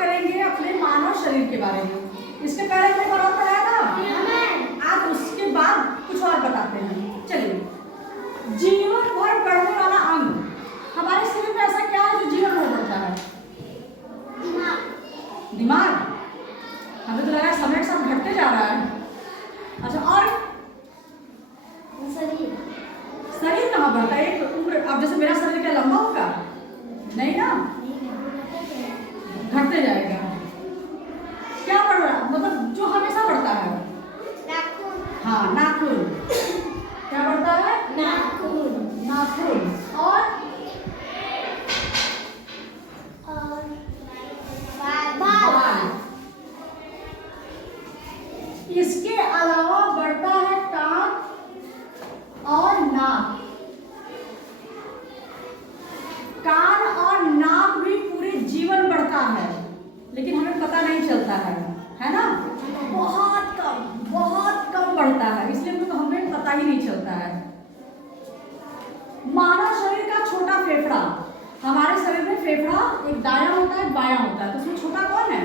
करेंगे अपने मानव शरीर के बारे में। इसके पहले हमने पढ़ा है ना, आज उसके बाद कुछ और बताते हैं। चलिए, जीवन भर बढ़ने वाला अंग, हमारे शरीर में ऐसा क्या है जो जीवन भर बढ़ता है? दिमाग। हमें तो लगा समय के साथ घटते जा रहा है। अच्छा, और शरीर कहाँ बढ़ता है? एक उम्र, अब जैसे मेरा शरीर क्या लंबा होगा? नहीं ना, घटते जाएगा। क्या बढ़ रहा, मतलब जो हमेशा बढ़ता है? हाँ, नाखून। क्या बढ़ता है? नाखून। और बाल। इसके अलावा बढ़ता है कान और नाक। कान और नाक भी पूरे जीवन बढ़ता है, लेकिन हमें पता नहीं चलता है ना? बहुत कम बढ़ता है, इसलिए तो हमें पता ही नहीं चलता है। मानव शरीर का छोटा फेफड़ा, हमारे शरीर में फेफड़ा एक दायां होता है, बायां होता है, तो उसमें छोटा कौन है?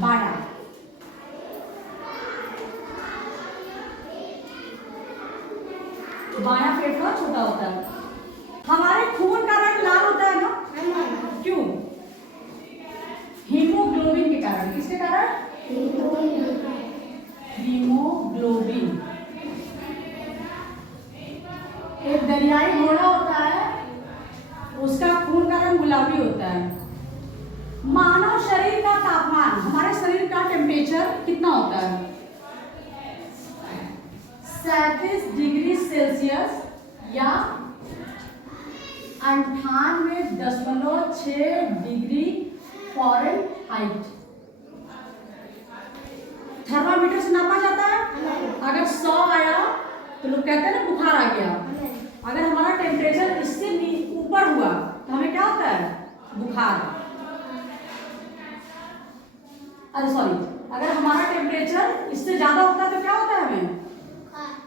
बायां। बायां फेफड़ा छोटा होता है। हमारे खून का रंग लाल होता है ना? क्यों? हीमोग्लोबिन के कारण। किसके कारण? हीमोग्लोबिन। एक दरियाई घोड़ा होता है, उसका खून का रंग गुलाबी होता है। मानव शरीर का तापमान, हमारे शरीर का टेम्परेचर कितना होता है? 37 डिग्री सेल्सियस या 98.6 डिग्री फ़ारेनहाइट। थर्मामीटर से नापा जाता है। अगर 100 आया तो लोग कहते हैं ना बुखार आ गया। अगर हमारा टेम्परेचर इससे ऊपर हुआ तो हमें क्या होता है? बुखार। अरे सॉरी, अगर हमारा टेम्परेचर इससे ज्यादा होता है तो क्या होता है? हमें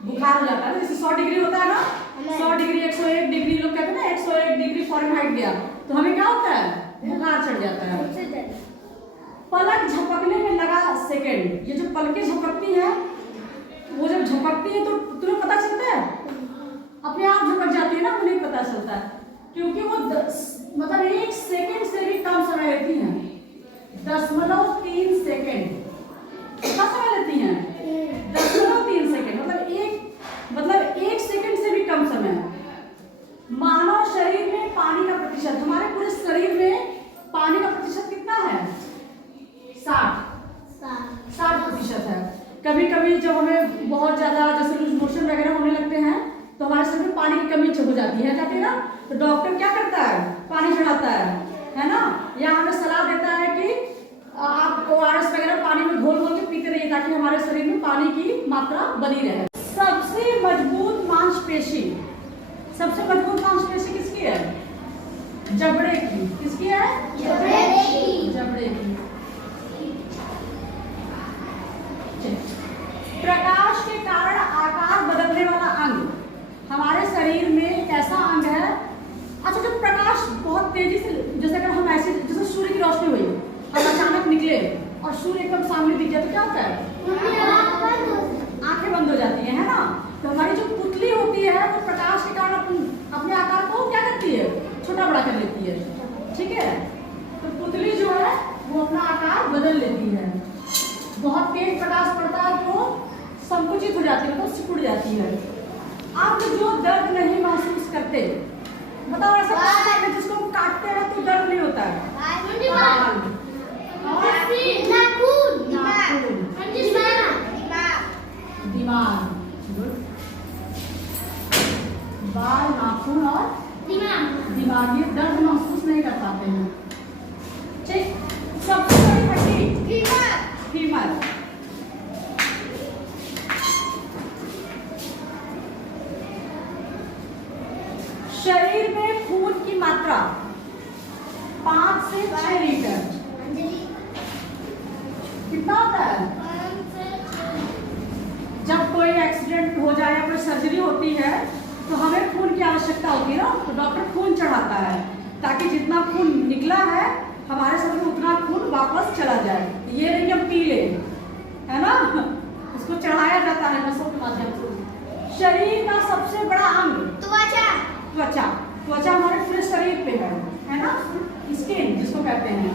बुखार हो जाता है। जैसे 100 डिग्री होता है ना, 100 डिग्री 101 डिग्री, लोग कहते हैं ना 101 डिग्री फ़ारेनहाइट गया तो हमें क्या होता है? बुखार चढ़ जाता है। पलक झपकने में लगा सेकंड, ये जो पलकें झपकती है, वो जब झपकती है तो तुम्हें पता चलता है? अपने आप झपक जाती है ना, मुझे नहीं पता चलता है, क्योंकि वो मतलब 1 सेकंड से भी कम समय लेती हैं। 0.3 सेकंड कितना समय लेती हैं? 0.3 सेकंड, मतलब एक सेकंड से भी कम समय। मानव शरीर में पानी का प्रतिशत, हमारे पूरे शरीर में पानी का प्रतिशत कितना है? 60% है। कभी कभी जब हमें बहुत ज्यादा जैसे लूज मोशन वगैरह होने लगते हैं तो हमारे शरीर में पानी की कमी हो जाती है ना, तो डॉक्टर क्या करता है? पानी चढ़ाता है ना, या हमें सलाह देता है कि आप ORS वगैरह पानी में घोल के पीते रहिए ताकि हमारे शरीर में पानी की मात्रा बनी रहे। सबसे मजबूत मांसपेशी, सबसे मजबूत मांसपेशी किसकी है? जबड़े की। किसकी है? जबड़े की। प्रकाश के कारण आकार बदलने वाला अंग, हमारे शरीर में एक ऐसा अंग है। अच्छा, जब प्रकाश बहुत तेजी से, जैसे अगर हम ऐसे, जैसे सूर्य की रोशनी हुई और अचानक निकले और सूर्य एकदम सामने दिख जाए तो क्या होता है? आंखें बंद हो जाती है ना? तो हमारी जो पुतली होती है वो प्रकाश के कारण अपने आकार को क्या करती है? छोटा बड़ा कर लेती है। ठीक है, तो पुतली जो है वो अपना आकार बदल लेती है। बहुत तेज प्रकाश पड़ता है तो संकुचित हो जाती है, तो सिकुड़ जाती है। आप जो दर्द नहीं महसूस करते, बताओ ऐसा क्या है जिसको हम काटते हैं तो दर्द नहीं होता है? दिमाग। बाल, नाखून और दिमाग, ये दर्द महसूस नहीं कर पाते हैं। ठीक, सबसे बड़ी हड्डी फीमर। शरीर में खून की मात्रा 5 से 6 लीटर। कितना होता है? जब कोई एक्सीडेंट हो जाए या कोई सर्जरी होती है तो हमें खून की आवश्यकता होती है ना, तो डॉक्टर खून चढ़ाता है ताकि जितना खून निकला है हमारे शरीर में उतना खून वापस चला जाए। ये नहीं हम पी ले, है ना, उसको चढ़ाया जाता है नसों के माध्यम से। शरीर का सबसे बड़ा अंग त्वचा। त्वचा हमारे पूरे शरीर पे है ना, स्किन जिसको कहते हैं।